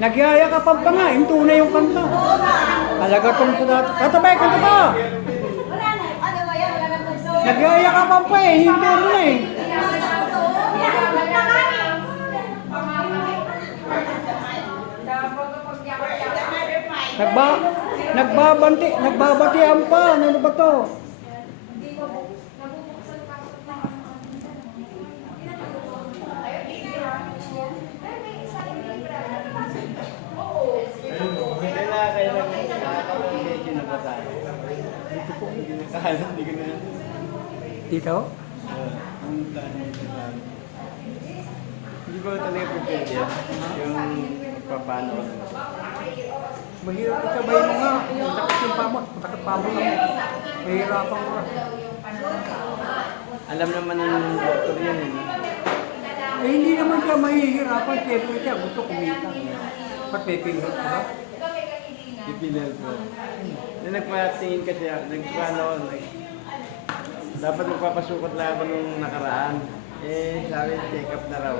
Nagyayakapan pa nga, yung tunay yung kanta. Talaga tong tatabay, kanta pa! Nagyayakapan pa eh, hindi mo na eh. Nagbabatian pa, ano ba to? Dito? Hindi ba talaga pwede yan? Yung paano? Mahirap sabay mo nga. Takot yung pamot. Takot pamot lang. Mahirapan ko na. Alam naman ng doktor yan eh. Eh, hindi naman siya mahihirapan. Siyempre siya gusto kumita. Ba't may pinghot ka ba? Pipilal ko. Nung nagpatingin kasi ako, dapat magpapasukot lang ako nung nakaraan. Eh, sabi, check up na raw.